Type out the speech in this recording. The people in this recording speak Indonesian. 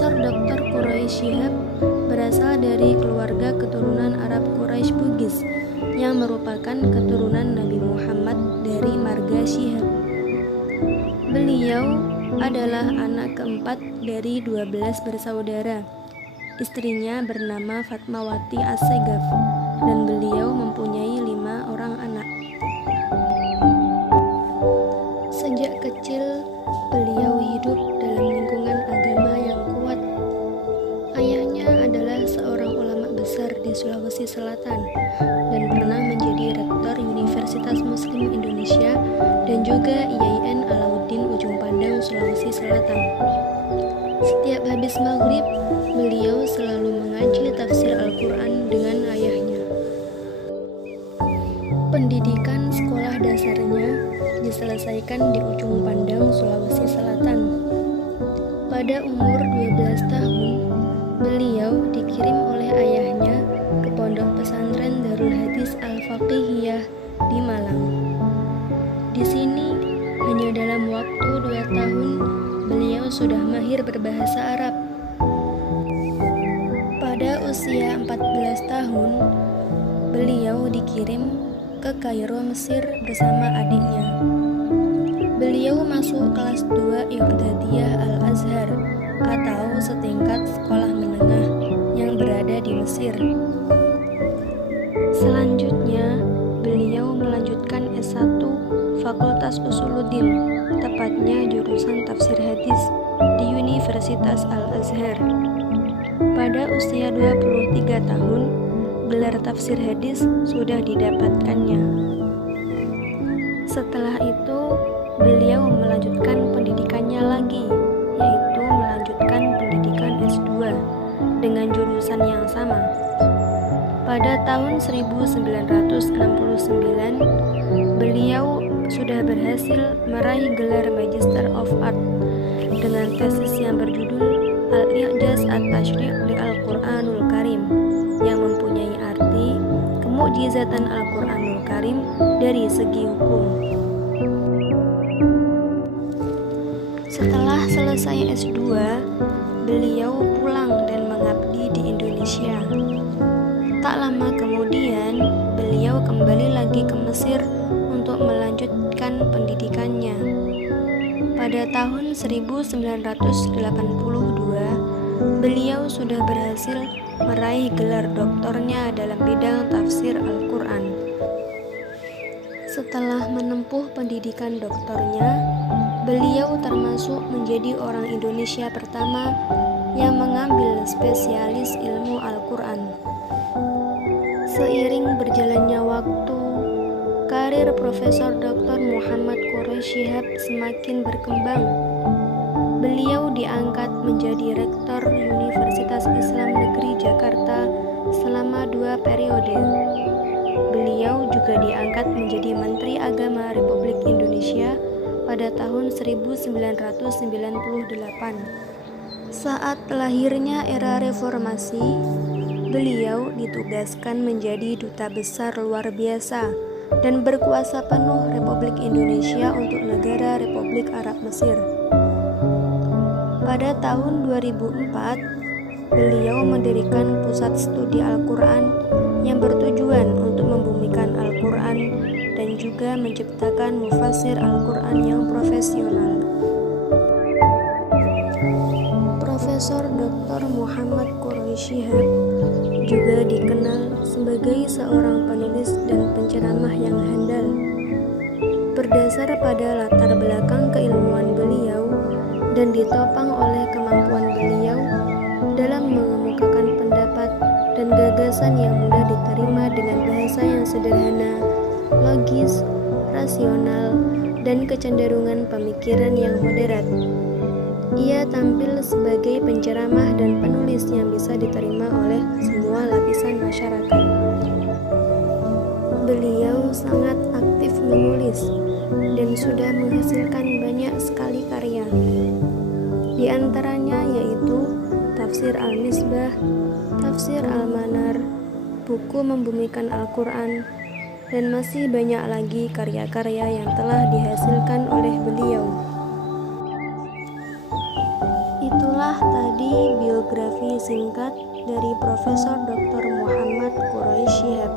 Profesor Dr. Quraisy Shihab berasal dari keluarga keturunan Arab Quraisy Bugis yang merupakan keturunan Nabi Muhammad dari marga Shihab. Beliau adalah anak keempat dari 12 bersaudara. Istrinya bernama Fatmawati As-Segaf dan beliau mempunyai 5 orang anak. Sejak kecil, beliau hidup dalam lingkungan agama yang kuat. Ayahnya adalah seorang ulama besar di Sulawesi Selatan dan pernah menjadi rektor Universitas Muslim Indonesia dan juga IAIN Alauddin Ujung Pandang, Sulawesi Selatan. Setiap habis maghrib, beliau selalu mengaji tafsir Al-Quran dengan ayahnya. Pendidikan sekolah dasarnya diselesaikan di Ujung Pandang, Sulawesi Selatan. Pada umur 12 tahun, beliau dikirim oleh ayahnya ke pondok pesantren Darul Hadis Al-Faqihiyah di Malang. Di sini, hanya dalam waktu 2 tahun, beliau sudah mahir berbahasa Arab. Pada usia 14 tahun, beliau dikirim ke Kairo, Mesir bersama adiknya. Beliau masuk kelas 2 Iqtidiyah Al-Azhar atau setingkat sekolah menengah yang berada di Mesir. Selanjutnya, beliau melanjutkan S1 Fakultas Usuluddin, tepatnya jurusan tafsir hadis di Universitas Al-Azhar. Pada usia 23 tahun, gelar tafsir hadis sudah didapatkannya. Setelah itu, beliau melanjutkan pendidikannya lagi, yaitu melanjutkan pendidikan S2 dengan jurusan yang sama. Pada tahun 1969, beliau sudah berhasil meraih gelar Magister of Art dengan tesis yang berjudul Al-I'jaz At-Tasyri' li Al-Qur'anul Karim yang mempunyai arti kemukjizatan Al-Qur'anul Karim dari segi hukum. Setelah selesai S2, beliau pulang dan mengabdi di Indonesia. Tak lama kemudian, beliau kembali lagi ke Mesir untuk melanjutkan pendidikannya. Pada tahun 1982, beliau sudah berhasil meraih gelar doktornya dalam bidang tafsir Al-Quran. Setelah menempuh pendidikan doktornya, beliau termasuk menjadi orang Indonesia pertama yang mengambil spesialis ilmu Al-Quran. Seiring berjalannya waktu, karir Profesor Dr. Muhammad Quraisy Shihab semakin berkembang. Beliau diangkat menjadi Rektor Universitas Islam Negeri Jakarta selama 2 periode. Beliau juga diangkat menjadi Menteri Agama Republik Indonesia pada tahun 1998. Saat lahirnya era reformasi, beliau ditugaskan menjadi Duta Besar Luar Biasa dan berkuasa penuh Republik Indonesia untuk negara Republik Arab Mesir. Pada tahun 2004, beliau mendirikan Pusat Studi Al-Quran yang bertujuan untuk membumikan Al-Quran dan juga menciptakan mufassir Al-Quran yang profesional. Profesor Dr. Muhammad Quraisy Shihab juga dikenal sebagai seorang penulis dan penceramah yang handal. Berdasar pada latar belakang keilmuan beliau dan ditopang oleh kemampuan beliau dalam mengemukakan pendapat dan gagasan yang mudah diterima dengan bahasa yang sederhana, logis, rasional, dan kecenderungan pemikiran yang moderat. Ia tampil sebagai penceramah dan penulis yang bisa diterima oleh semua lapisan masyarakat. Beliau sangat aktif menulis dan sudah menghasilkan banyak sekali karya. Di antaranya yaitu Tafsir Al-Misbah, Tafsir Al-Manar, buku Membumikan Al-Quran, dan masih banyak lagi karya-karya yang telah dihasilkan oleh beliau. Itulah Itulah tadi biografi singkat dari Profesor Dr. Muhammad Quraish Shihab.